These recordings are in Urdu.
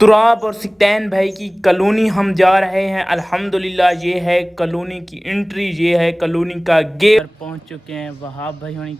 تراب اور سکتین بھائی کی کالونی ہم جا رہے ہیں۔ الحمدللہ یہ ہے کالونی کی انٹری، یہ ہے کالونی کا گیٹ۔ پہنچ چکے ہیں وہاب بھائی ہونی۔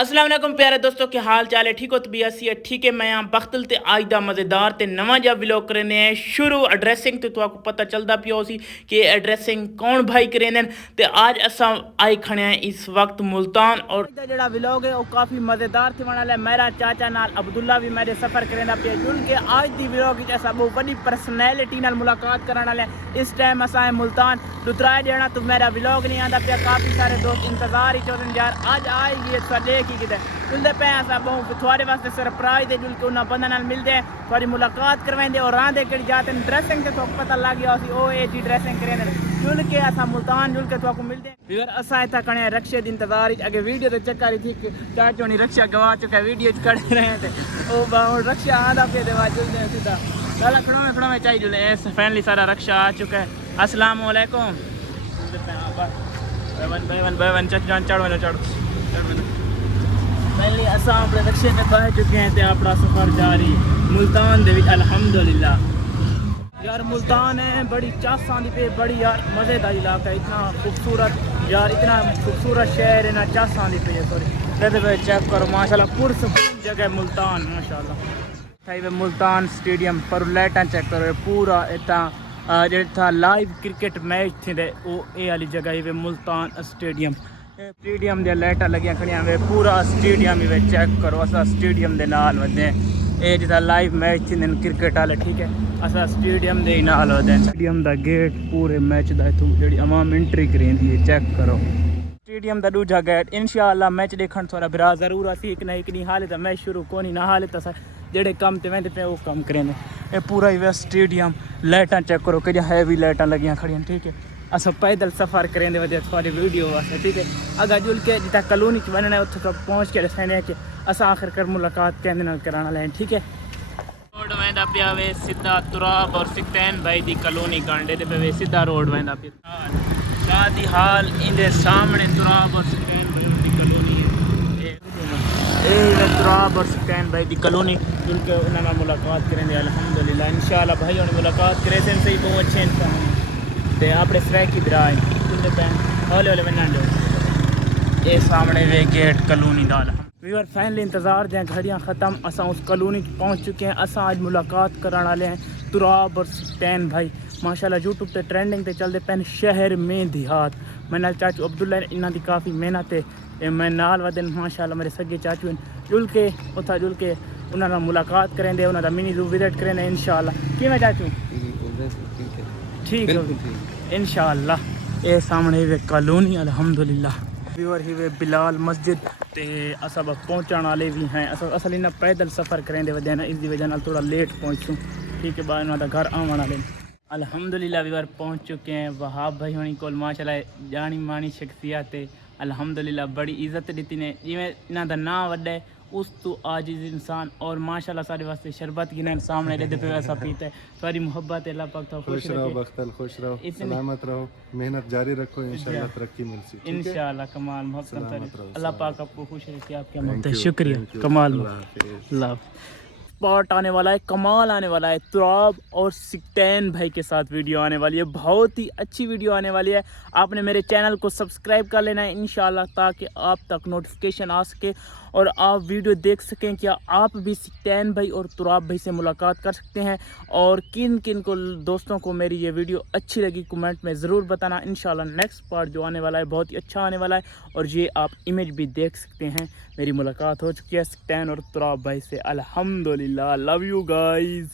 السلام علیکم پیارے دوستوں، کے حال چال ہے؟ ٹھیک ہو؟ طبیعت سی ہے ٹھیک ہے؟ میں یہاں بختل تے آئیدہ مزیدار تے نواں جا ویلوگ کرنے ہیں شروع ایڈریسنگ تے تو آپ کو پتہ چلدا پیا سی کہ ایڈریسنگ کون بھائی کرنے تے آج اساں آئی کھڑے ہیں اس وقت ملتان۔ اور جڑا ویلوگ ہے وہ کافی مزیدار تھے والا ہے۔ میرا چاچا نال عبداللہ بھی میرے سفر کرنا پیا جل کے آج دی ویلوگ وچ اساں بہت بڑی پرسنالٹی نال ملاقات کرن والے ہیں۔ اس ٹائم اساں ملتان لترائے دینا تو میرا ویلوگ نہیں آندا پیا، کافی سارے دوست انتظار ہی چوتن یار اج آئے گی سڈے کی کدھر جلدے پہ ایسا بہت تھوڑے واسطے سرپرائز دے جل کے انہاں بندے نال ملتے ہیں، تھوڑی ملاقات کروائیں دے اور راندے کڑ جاتے ہیں ڈریسنگ تے تو پتہ لگ گیا سی او اے جی ڈریسنگ کریں جل کے اساں ملتان جل کے تو کو ملتے ہیں۔ پھر اساں ایتھا کھڑے ہیں رکشے دی انتظار وچ، اگے ویڈیو تے چیک کری تھی کہ چاچو نے رکشہ گوا چکا ہے، ویڈیو وچ کھڑے رہے تے او باہر رکشہ آندا پہ دے وا جلدے ہیں سیدھا لالا کھڑو میں چاہیے جلے اس فائنلی سارا رکشہ آ چکا ہے۔ السلام علیکم بھائی جان چڑھو پہلے اساں اپنے رکشے میں بیٹھ چکے ہیں تے اپنا سفر جاری ملتان دے وچ الحمدللہ۔ یار ملتان ہے بڑی چاس آندی پہ، بڑی یار مزے دا علاقہ ہے، اتنا خوبصورت یار، اتنا خوبصورت شہر ہے نا، چاس آندی پہ سوری تے چیک کرو ماشاءاللہ پرسکون جگہ ہے ملتان ماشاءاللہ۔ تھائی ملتان اسٹیڈیم پر لائٹاں چیک کرو پورا اتنا جیسا لائیو کرکٹ میچ تھے وہ اے والی جگہ ہی ملتان اسٹیڈیم۔ اسٹیڈیم دے لائٹاں لگیاں کھڑیاں ہوئے پورا اسٹیڈیم ہی چیک کرو، اسا اسٹیڈیم دے نال ودے اے جیسا لائیو میچ تھے کرکٹ والے ٹھیک ہے، اسا اسٹیڈیم دے نال ودے اسٹیڈیم دا گیٹ پورے میچ دا اتوں جڑی عوام انٹری کریندی ہے چیک کرو۔ اسٹیڈیم دا دوجا گیٹ انشاءاللہ میچ دیکھن تھوڑا برا ضرور اسی ایک نہ حالت میچ شروع کونی نہ حالت جڑے کم تے ویندے پے وہ کم کریں اے پورا ہی اسٹیڈیم لائٹاں چیک کرو کہ ہیوی لائٹاں لگیاں کھڑیاں ٹھیک ہے۔ اسا پیدل سفر کریں دے ودے تھوڑی ویڈیو واسطے ٹھیک ہے، اگا جل کے جتا کالونی چ بننا اوتھے تک پہنچ کے دسنے کہ اسا آخر کر ملاقات کہندے نال کرانا والے ہیں ٹھیک ہے۔ روڈ ویندا پیا وے سیدھا تراب اور سکتین بھائی دی کالونی کانڈے تے پے سیدھا روڈ ویندا پیا شادی حال اندے سامنے تراب اور سکتین بھائی دی کالونی ہے۔ اے تراب اور سکتین بھائی دی کالونی جل کے انہاں نال ملاقات کریں دے الحمدللہ انشاءاللہ بھائی ہن ملاقات کرے سے صحیح بہت اچھے انسان تے اپنے سرائکی برائے جلدے پہ ہولے ہولے بننا جو اے سامنے وے گیٹ کالونی دال ویور فائنلی انتظار دیں گھڑیاں ختم، اساں اس کالونی پہنچ چکے ہیں۔ اساں آج ملاقات کران والے ہیں تراب اور سکتین بھائی ماشاءاللہ یوٹیوب تے ٹرینڈنگ تے چلتے پین شہر میں دیہات۔ میں نال چاچو عبداللہ انہاں دی کافی محنت ہے، میں نال ودن ماشاءاللہ میرے سگے چاچو جل کے اتھا جل کے انہاں نال ملاقات کریں دے، انہاں دا منی زو وزٹ کریں دے انشاءاللہ۔ کیویں چاچو؟ ٹھیک ہے انشاءاللہ۔ اے سامنے وے کالونی الحمدللہ ویور ہی وے بلال مسجد تے اسا پہنچان والے بھی ہیں۔ اصل انہاں پیدل سفر کریں دے ودے نا اس دی وجہ نال تھوڑا لیٹ پہنچوں ٹھیک ہے، بعد انہاں دا گھر آون والے الحمدللہ ویور پہنچ چکے ہیں وہاب بھائی ہونی کول ماشاءاللہ جانی مانی شخصیت ہے الحمدللہ، بڑی عزت دیتی نے جویں انہاں دا نام وڈا ہے اس تو عاجز انسان اور ماشاءاللہ سارے واسطے شربت گنن سامنے لے دے پہ ایسا پیتا ہے، ساری محبت اللہ پاک تو خوش رہو بختل خوش رہو سلامت رہو، محنت جاری رکھو انشاءاللہ ترقی ملسی انشاءاللہ۔ کمال محبت اللہ پاک آپ کو خوش رکھے، آپ کے محبت شکریہ کمال اللہ۔ اسپاٹ آنے والا ہے، کمال آنے والا ہے، تراب اور سکتین بھائی کے ساتھ ویڈیو آنے والی ہے، بہت ہی اچھی ویڈیو آنے والی ہے۔ آپ نے میرے چینل کو سبسکرائب کر لینا ہے انشاءاللہ تاکہ آپ تک نوٹیفیکیشن آ سکے اور آپ ویڈیو دیکھ سکیں کیا آپ بھی سکتین بھائی اور تراب بھائی سے ملاقات کر سکتے ہیں۔ اور کن کن کو دوستوں کو میری یہ ویڈیو اچھی لگی کمنٹ میں ضرور بتانا۔ انشاءاللہ نیکسٹ پارٹ جو آنے والا ہے بہت ہی اچھا آنے والا ہے اور یہ آپ امیج بھی دیکھ سکتے ہیں۔ میری ملاقات ہو چکی ہے سکتین اور تراب بھائی سے الحمدللہ۔ Love you guys.